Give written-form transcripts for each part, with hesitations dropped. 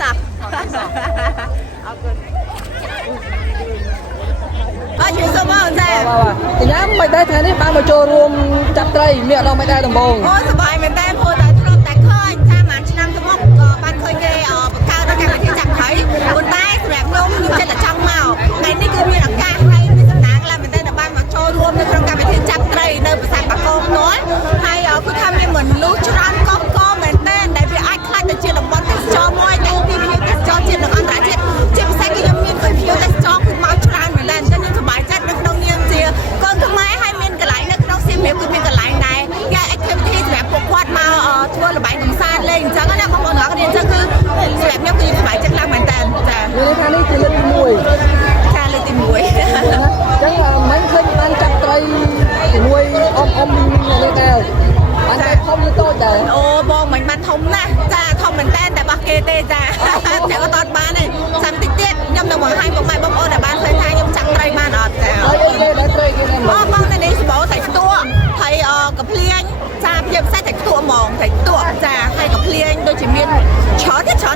សោះអរគុណអរជូនសូមអរចាកញ្ញាមិនដែរថ្ងៃនេះបានមកចូលរួមចាប់ត្រីមានអារម្មណ៍មិនដែរដំបងអូសប្បាយមែនតើព្រោះតែធ្លាប់តែឃើញថាមួយឆ្នាំទៅមុខក៏បានឃើញគេបង្កើតដល់កម្មវិធីចាប់ត្រីប៉ុន្តែសម្រាប់ខ្ញុំចិត្តតែចង់មកថ្ងៃនេះគឺមានឱកាសហើយមានសំណាងឡើងមែនតើបានមកចូលរួមនៅក្នុងកម្មវិធីចាប់ត្រីនៅប្រាសាទបាគងផ្ទាល់ហើយគឺថាមានមនុស្សច្រើនកកមែនតើដែលវាអាចខ្លាចទៅជាតំបន់ទេសចរមួយដែលពីភ្ញៀវទេសចរជាតិនិងអន្តរជាតិជាពិសេសគឺខ្ញុំមានភ្ញៀវទេសចរគឺមកច្រើនមែនតើអញ្ចឹងខ្ញុំសប្បាយចិត្តនៅក្នុងនាមជាកូនខ្មែរហើយមានកន្លែងនៅក្នុងសៀមរាបគឺមានកន្លែងដែរគេ activity សម្រាប់ពួកគាត់មកធ្វើល្បែងកម្សាន្តលេងអញ្ចឹងណាបងប្អូនទាំងអស់គ្នាអញ្ចឹងគឺសម្រាប់ខ្ញុំគឺសប្បាយចិត្តខ្លាំងមែនតើចាមានថានេះជាលើកទី1ចាលើកទី1អញ្ចឹងមិនឃើញបានចាប់ត្រីជាមួយអ៊ំនេះកែវបានតែធំឬតូចដែរអូបងមិនបានធំណាស់ចាធំមែនតើតែបោះគេទេចាតែអត់បានទេចាំតិចទៀតខ្ញុំនឹងបង្ហាញពុកម៉ែបងប្អូនដែលបានឃើញថាខ្ញុំចាប់ត្រីបានអត់ចាហើយគេដែរត្រីគេដែរបងនៅនេះសបោត្រីខ្ទក់ហើយកភ្លៀងចាជាពិសេសត្រីខ្ទក់ហ្មងត្រីខ្ទក់ចាហើយកភ្លៀងដូចជាមានច្រើនទៀតចា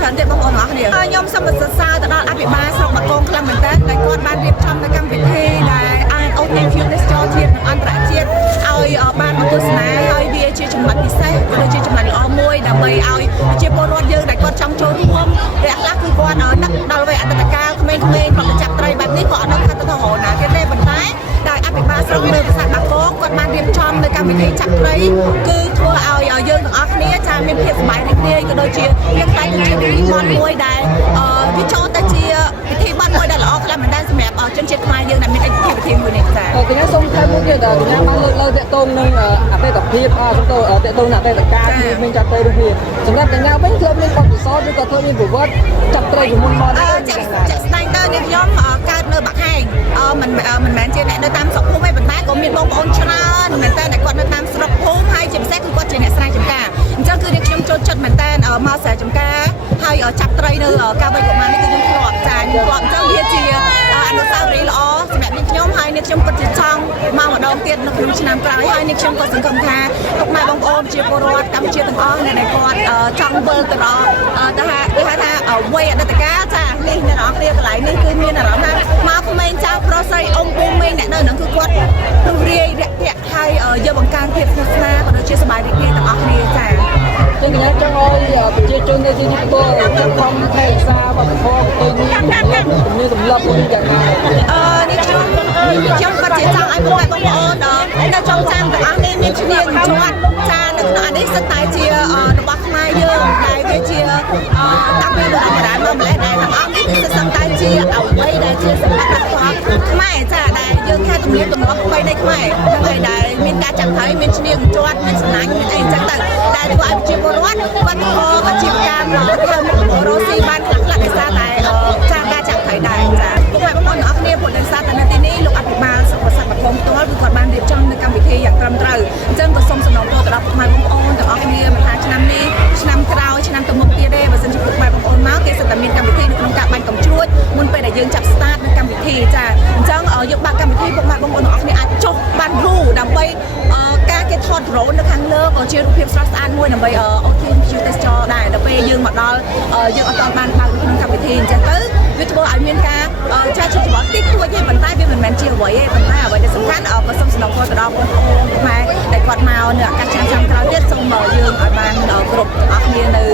ច្រើនទៀតបងប្អូនទាំងអស់គ្នាខ្ញុំសូមសរសើរទៅដល់អភិបាលស្រុកបាគងខ្លាំងមែនតើដែលគាត់បានរៀបចំនៅកម្មវិធីដែលអាចអូនភ្ញៀវទេសចរជាតិនិងអន្តរជាតិឲ្យបានមកទស្សនាហើយវាជាចំណុចពិសេសដូចជាចំណុចល្អមួយដើម្បីឲ្យប្រជាពលរដ្ឋយើងដែលគាត់ចង់ចូលរួមអ្នកខ្លះគឺគាត់នឹកដល់វ័យអតីតកាលក្មេងៗគាត់ទៅចាប់ត្រីបែបនេះក៏អត់ដឹងថាទៅរហូតណាគេទេប៉ុន្តែដោយអភិបាលស្រុកនៅប្រាសាទបាគងគាត់បានរៀបចំនៅកម្មវិធីចាប់ត្រីគឺធ្វើឲ្យយើងទាំងអស់គ្នាចាមានភាពសប្បាយរីករាយក៏ដូចជាយើងតែជាពិធីបុណ្យមួយដែលវាចូលទៅជាពិធីបុណ្យមួយដែលល្អខ្លាំងមែនទែនសម្រាប់ជនជាតិខ្មែរយើងដែលមានពិធីមួយនេះចាកញ្ញាសូមថែមមួយទៀតកញ្ញាបានលើកឡើងតាក់ទងនឹងអតីតភាពសំដៅតាក់ទងនឹងអតីតកាលមានចាប់ត្រីដូចនេះសម្រាប់កញ្ញាវិញធ្លាប់មានបទពិសោធន៍ឬក៏ធ្លាប់មានប្រវត្តិចាប់ត្រីពីមុនមកដែរចាក់ស្ដែងទៅនេះខ្ញុំកើតនៅបាក់ហែងមិនមែនជាអ្នកនៅតាមស្រុកភូមិទេប៉ុន្តែក៏មានបងប្អូនច្រើនមែនតើដែលគាត់នៅតាមស្រុកភូមិហើយជាពិសេសគឺគាត់ជាអ្នកស្រែចម្ការអញ្ចឹងគឺនេះខ្ញុំចូលចិត្តមែនតើមកស្រែចម្ការហើយចាប់ត្រីនៅការបីកុមារនេះគឺខ្ញុំធ្លាប់ចាខ្ញុំធ្លាប់អញ្ចឹងវាជាអនុស្សាវរីយ៍ល្អសម្រាប់នេះខ្ញុំហើយនេះខ្ញុំពិតជាចង់មកម្ដងទៀតនៅក្នុងឆ្នាំក្រោយហើយនេះខ្ញុំក៏សង្ឃឹមថាពុកម៉ែបងប្អូនជាពលរដ្ឋកម្ពុជាទាំងអស់ដែលគាត់ចង់វិលទៅដល់ទៅថាវ័យអតីតកាលចានេះអ្នកនរគ្នាកន្លែងនេះគឺមានអារម្មណ៍ថាមកក្មេងចៅប្រុសស្រីអ៊ំពូមីងអ្នកនៅហ្នឹងគឺគាត់រុះរាយរាក់ទាក់ហើយយកបង្កើនភាពស្និទ្ធស្នាលក៏ដូចជាសប្បាយរីករាយទាំងអស់គ្នាចាចឹងកញ្ញាចង់ឲ្យប្រជាជននៅទីនេះក៏ចាប់ខំថែរក្សាវប្បធម៌ប្រពៃណីទំនៀមទម្លាប់មួយយ៉ាងណានេះខ្ញុំក៏ជាចង់ឲ្យពុកម៉ែបងប្អូននៅចុងចាំទាំងអស់នេះមានឈ្នាញ់ជាប់ចានៅក្នុងអានេះសិតតែជារបស់ខ្មែរយើងដែលវាជាតាំងពីបុរាណមកម្លេះដែលទាំងអស់នេះគឺសិតតែជាអ្វីដែលជាសម្បត្តិរបស់ខ្មែរចាដែលយើងថាទំនៀមទម្លាប់ប្រពៃណីខ្មែរហ្នឹងហើយដែលមានការចាប់ត្រីមានឈ្នាញ់ជាប់មានសំណាញ់មានអីអញ្ចឹងទៅដែលធ្វើឲ្យប្រជាពលរដ្ឋគាត់ក៏អាជីវកម្មធ្វើមុខរកស៊ីបានខ្លះៗដោយសារតែចាការចាប់ត្រីដែរចាពុកម៉ែបងប្អូនទាំងអស់គ្នាពុទ្ធដោយសារតែនៅទីនេះលោកអភិបាលសុខសាស្ត្របាគងផ្ទាល់គឺគាត់បានរៀបចំនៅកម្មវិធីយ៉ាងត្រឹមត្រូវអញ្ចឹងក៏សូមសំណូមពរទៅដល់ពុកម៉ែបងប្អូនទាំងអស់គ្នាមិនថាឆ្នាំនេះឆ្នាំក្រោយឆ្នាំទៅមុខទៀតទេបើសិនជាពុកម៉ែបងប្អូនមកគេសិតតែមានកម្មវិធីនៅក្នុងការបាញ់កំជ្រួចមុនពេលដែលយើងចាប់ start នៅកម្មវិធីចាអញ្ចឹងយើងបាក់កម្មវិធីពុកម៉ែបងប្អូនទាំងអស់គ្នាអាចចុះបានរូដើម្បីការគេថត drone នៅខាងលើក៏ជារូបភាពស្រស់ស្អាតមួយដើម្បីអូធីនភ្ញៀវទេសចរដែរដល់ពេលយើងមកដល់យើងអត់បានបើកក្នុងកម្មវិធីអញ្ចឹងទៅវាធ្វើឲ្យមានការចាត់ចុះច្បល់តិចតួចទេប៉ុន្តែវាមិនមែនជាអ្វីទេប៉ុន្តែអ្វីដែលសំខាន់ក៏សូមសំណូមពរទៅដល់បងប្អូនខ្មែរដែលគាត់មកនៅអាកាសឆ្នាំក្រោយទៀតសូមយើងឲ្យបានគ្រប់ទាំងអស់គ្នានៅ